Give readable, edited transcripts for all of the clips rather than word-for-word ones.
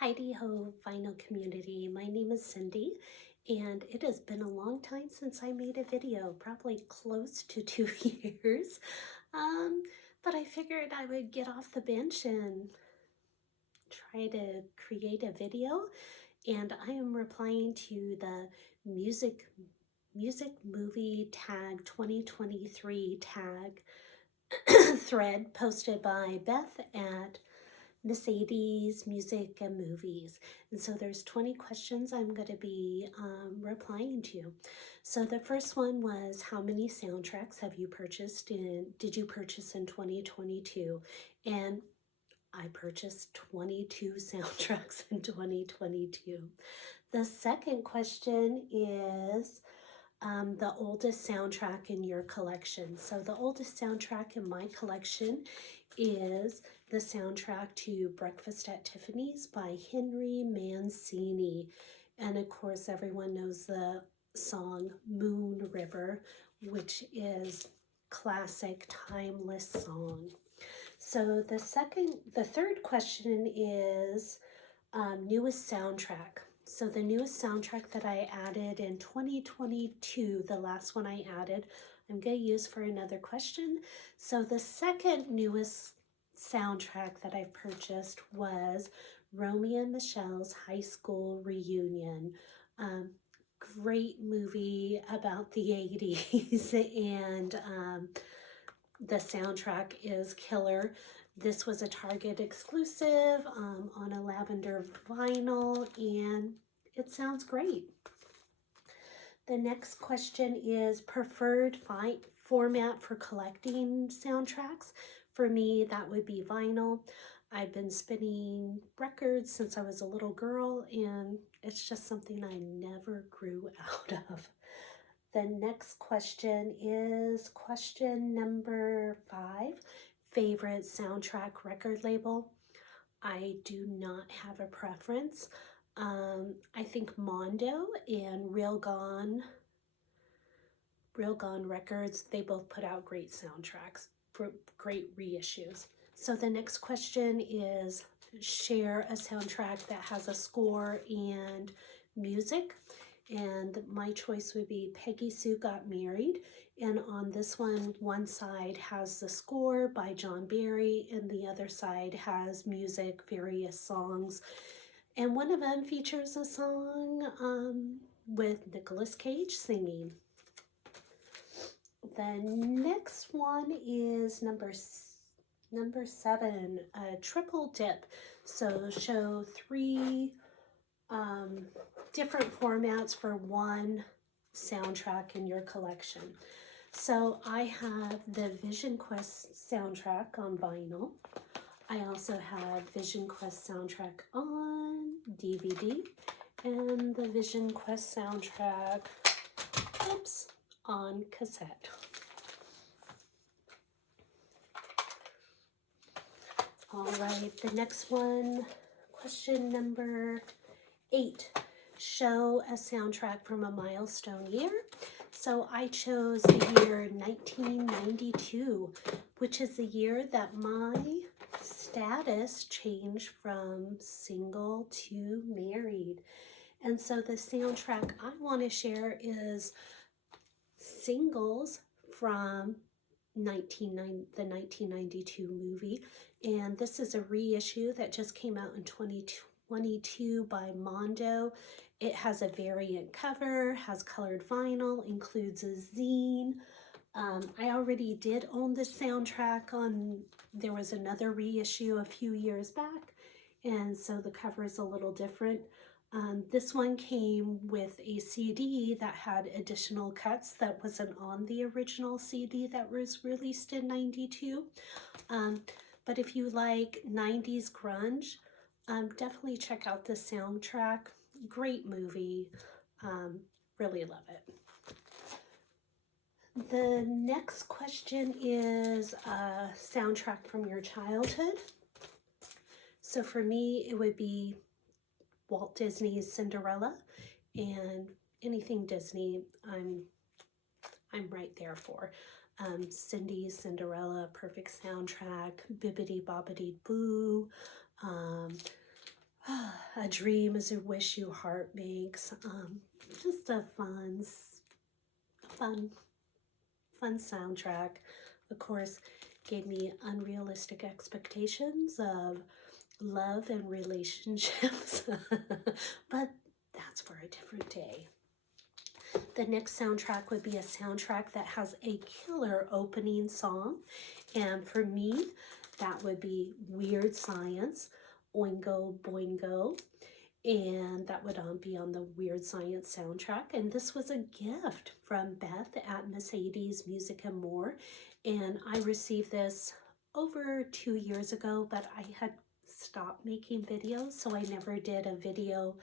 Heidi Ho Vinyl Community. My name is Cindy, and it has been a long time since I made a video, probably close to 2 years. Um, but I figured I would get off the bench and try to create a video. And I am replying to the music movie tag 2023 tag thread posted by Beth at Miss 80s Music and Movies. And so there's 20 questions I'm going to be replying to. So the first one was, how many soundtracks have you purchased did you purchase in 2022? And I purchased 22 soundtracks in 2022. The second question is, the oldest soundtrack in your collection. So the oldest soundtrack in my collection is the soundtrack to Breakfast at Tiffany's by Henry Mancini. And of course, everyone knows the song Moon River, which is classic, timeless song. So the third question is newest soundtrack. So the newest soundtrack that I added in 2022, the last one I added, I'm going to use for another question. So the second newest soundtrack that I purchased was Romy and Michelle's High School Reunion. Great movie about the 80s and the soundtrack is killer. This was a Target exclusive on a lavender vinyl, and it sounds great. The next question is preferred format for collecting soundtracks. For me, that would be vinyl. I've been spinning records since I was a little girl, and it's just something I never grew out of. The next question is question number 5, favorite soundtrack record label. I do not have a preference. I think Mondo and Real Gone Records, they both put out great soundtracks, great reissues. So the next question is share a soundtrack that has a score and music. And my choice would be Peggy Sue Got Married. And on this one side has the score by John Barry, and the other side has music, various songs. And one of them features a song with Nicolas Cage singing. The next one is number 7, a triple dip. So show 3 different formats for one soundtrack in your collection. So I have the Vision Quest soundtrack on vinyl. I also have Vision Quest soundtrack on DVD and the Vision Quest soundtrack, on cassette. All right, the next one, question number 8. Show a soundtrack from a milestone year. So I chose the year 1992, which is the year that my status changed from single to married. And so the soundtrack I want to share is singles from the 1992 movie. And this is a reissue that just came out in 2022 by Mondo. It has a variant cover, has colored vinyl, includes a zine. I already did own the soundtrack there was another reissue a few years back, and so the cover is a little different. This one came with a CD that had additional cuts that wasn't on the original CD that was released in 92. But if you like 90s grunge, definitely check out the soundtrack. Great movie. Really love it. The next question is a soundtrack from your childhood. So for me, it would be Walt Disney's Cinderella, and anything Disney, I'm right there for. Cindy's Cinderella, perfect soundtrack. Bibbidi Bobbidi Boo. A Dream is a Wish Your Heart Makes. Just a fun, fun soundtrack. Of course, gave me unrealistic expectations of love and relationships, but that's for a different day. The next soundtrack would be a soundtrack that has a killer opening song, and for me, that would be Weird Science, Oingo Boingo, and that would be on the Weird Science soundtrack. And this was a gift from Beth at Miss 80s Music and More, and I received this over 2 years ago, but I had stopped making videos, so I never did a video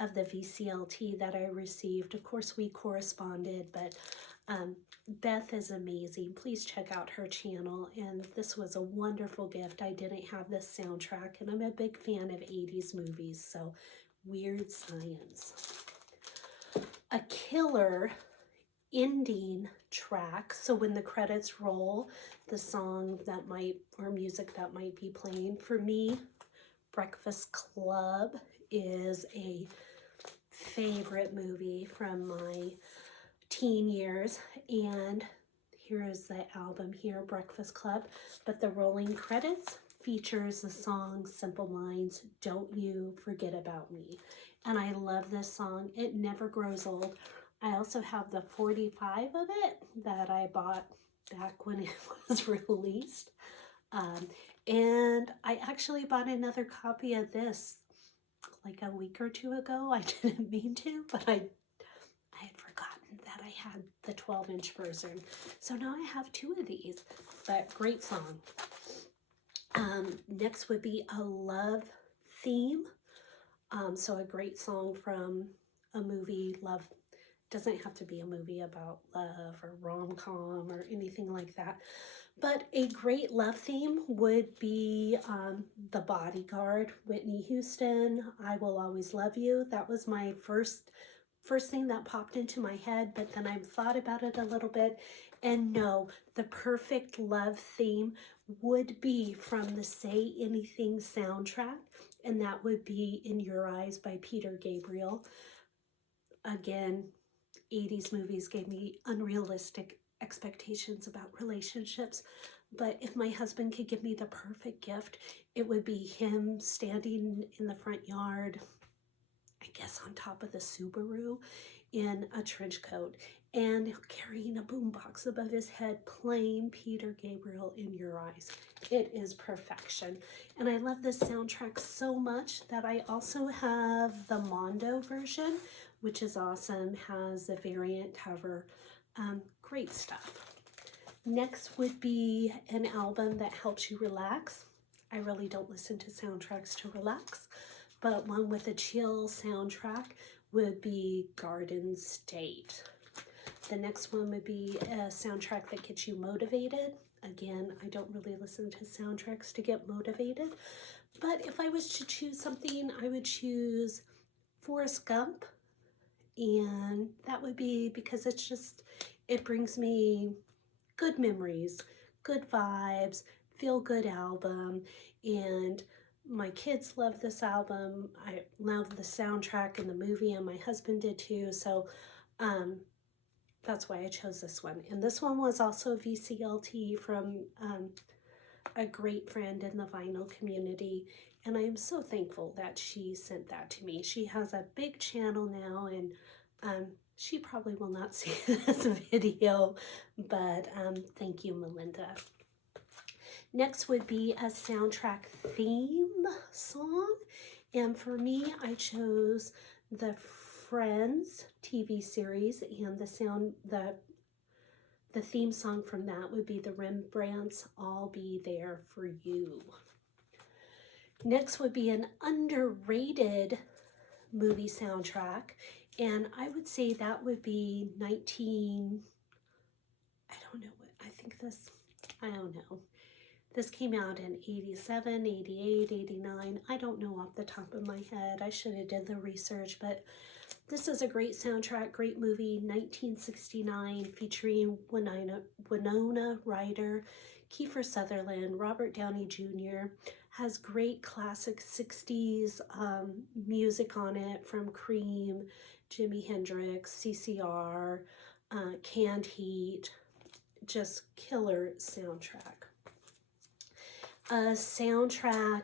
of the VCLT that I received. Of course, we corresponded, but Beth is amazing. Please check out her channel, and this was a wonderful gift. I didn't have this soundtrack, and I'm a big fan of 80s movies, so Weird Science. A killer ending track, so when the credits roll, the song that might, or music that might be playing, for me, Breakfast Club is a favorite movie from my teen years, and here's the album here, Breakfast Club, but the rolling credits features the song Simple Minds, Don't You Forget About Me, and I love this song. It never grows old. I also have the 45 of it that I bought back when it was released, and I actually bought another copy of this like a week or two ago. I didn't mean to, but I had forgotten that I had the 12-inch version. So now I have 2 of these, but great song. Next would be a love theme. So a great song from a movie. Love doesn't have to be a movie about love or rom-com or anything like that. But a great love theme would be The Bodyguard, Whitney Houston, I Will Always Love You. That was my first thing that popped into my head, but then I've thought about it a little bit, and no, the perfect love theme would be from the Say Anything soundtrack, and that would be In Your Eyes by Peter Gabriel. Again, 80s movies gave me unrealistic expectations about relationships, but if my husband could give me the perfect gift, it would be him standing in the front yard, I guess on top of the Subaru, in a trench coat and carrying a boombox above his head playing Peter Gabriel, In Your Eyes. It is perfection. And I love this soundtrack so much that I also have the Mondo version, which is awesome, has the variant cover. Great stuff. Next would be an album that helps you relax. I really don't listen to soundtracks to relax, but one with a chill soundtrack would be Garden State. The next one would be a soundtrack that gets you motivated. Again, I don't really listen to soundtracks to get motivated, but if I was to choose something, I would choose Forrest Gump, and that would be because it brings me good memories, good vibes, feel-good album, and my kids love this album. I love the soundtrack and the movie, and my husband did too, so that's why I chose this one. And this one was also VCLT from a great friend in the vinyl community, and I am so thankful that she sent that to me. She has a big channel now, and she probably will not see this video, but thank you, Melinda. Next would be a soundtrack theme song, and for me, I chose the Friends TV series, and the theme song from that would be the Rembrandts' I'll Be There For You. Next would be an underrated movie soundtrack, and I would say that would be I don't know. This came out in 87, 88, 89. I don't know off the top of my head. I should have done the research, but this is a great soundtrack, great movie, 1969, featuring Winona Ryder, Kiefer Sutherland, Robert Downey Jr., Has great classic 60s music on it from Cream, Jimi Hendrix, CCR, Canned Heat, just killer soundtrack. A soundtrack,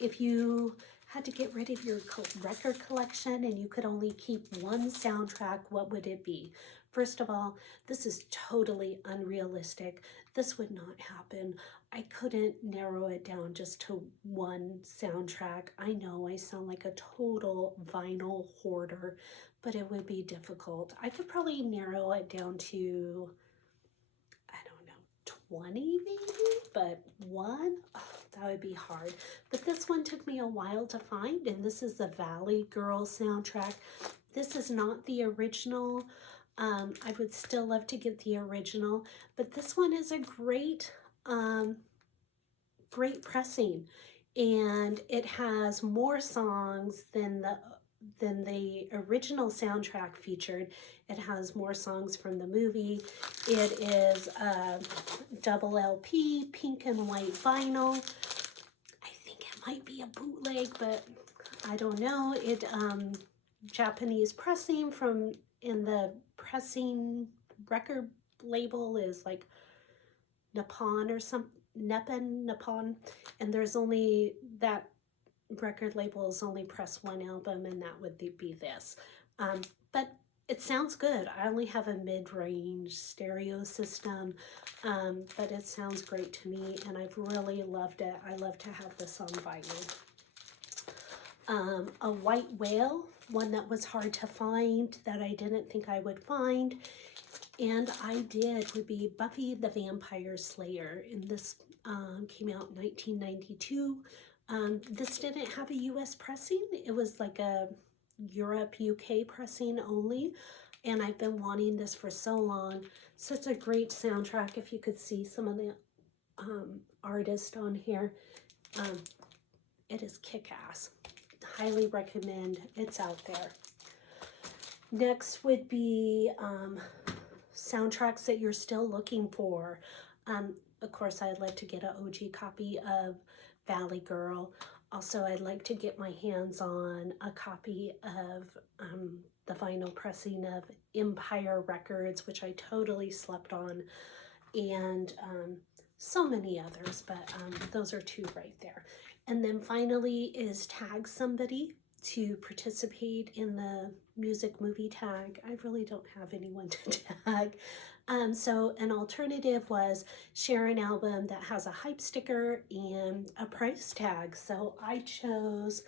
if you had to get rid of your record collection and you could only keep one soundtrack, what would it be? First of all, this is totally unrealistic. This would not happen. I couldn't narrow it down just to one soundtrack. I know I sound like a total vinyl hoarder, but it would be difficult. I could probably narrow it down to, I don't know, 20 maybe, but one, oh, that would be hard. But this one took me a while to find, and this is the Valley Girl soundtrack. This is not the original. I would still love to get the original, but this one is a great, great pressing, and it has more songs than the original soundtrack featured. It has more songs from the movie. It is a double LP, pink and white vinyl. I think it might be a bootleg, but I don't know. It Japanese pressing from, in the pressing record label is like Nippon or some Nippon, and there's only, that record label is only pressed one album, and that would be this. But it sounds good. I only have a mid-range stereo system, but it sounds great to me, and I've really loved it. I love to have this on vinyl. A white whale, one that was hard to find, that I didn't think I would find, and I did, would be Buffy the Vampire Slayer, and this came out in 1992. This didn't have a US pressing. It was like a Europe, UK pressing only, and I've been wanting this for so long. So it's a great soundtrack. If you could see some of the artists on here, it is kick-ass. Highly recommend. It's out there. Next would be soundtracks that you're still looking for. Of course, I'd like to get an OG copy of Valley Girl. Also, I'd like to get my hands on a copy of the vinyl pressing of Empire Records, which I totally slept on, and so many others, but those are two right there. And then finally is tag somebody to participate in the music movie tag. I really don't have anyone to tag. So an alternative was share an album that has a hype sticker and a price tag. So I chose,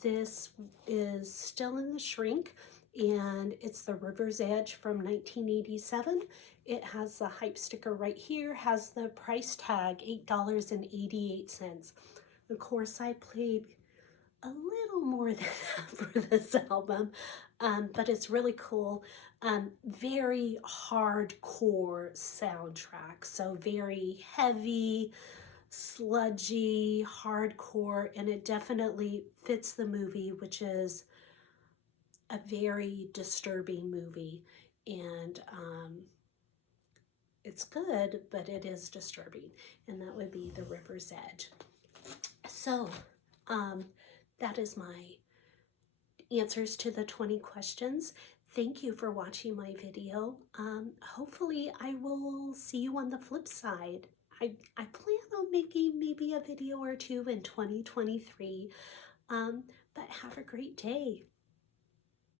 this is still in the shrink, and it's the River's Edge from 1987. It has the hype sticker right here, has the price tag, $8.88. Of course, I paid a little more than that for this album, but it's really cool. Very hardcore soundtrack, so very heavy, sludgy, hardcore, and it definitely fits the movie, which is a very disturbing movie, and it's good, but it is disturbing, and that would be The River's Edge. So that is my answers to the 20 questions. Thank you for watching my video. Hopefully I will see you on the flip side. I plan on making maybe a video or two in 2023, but have a great day.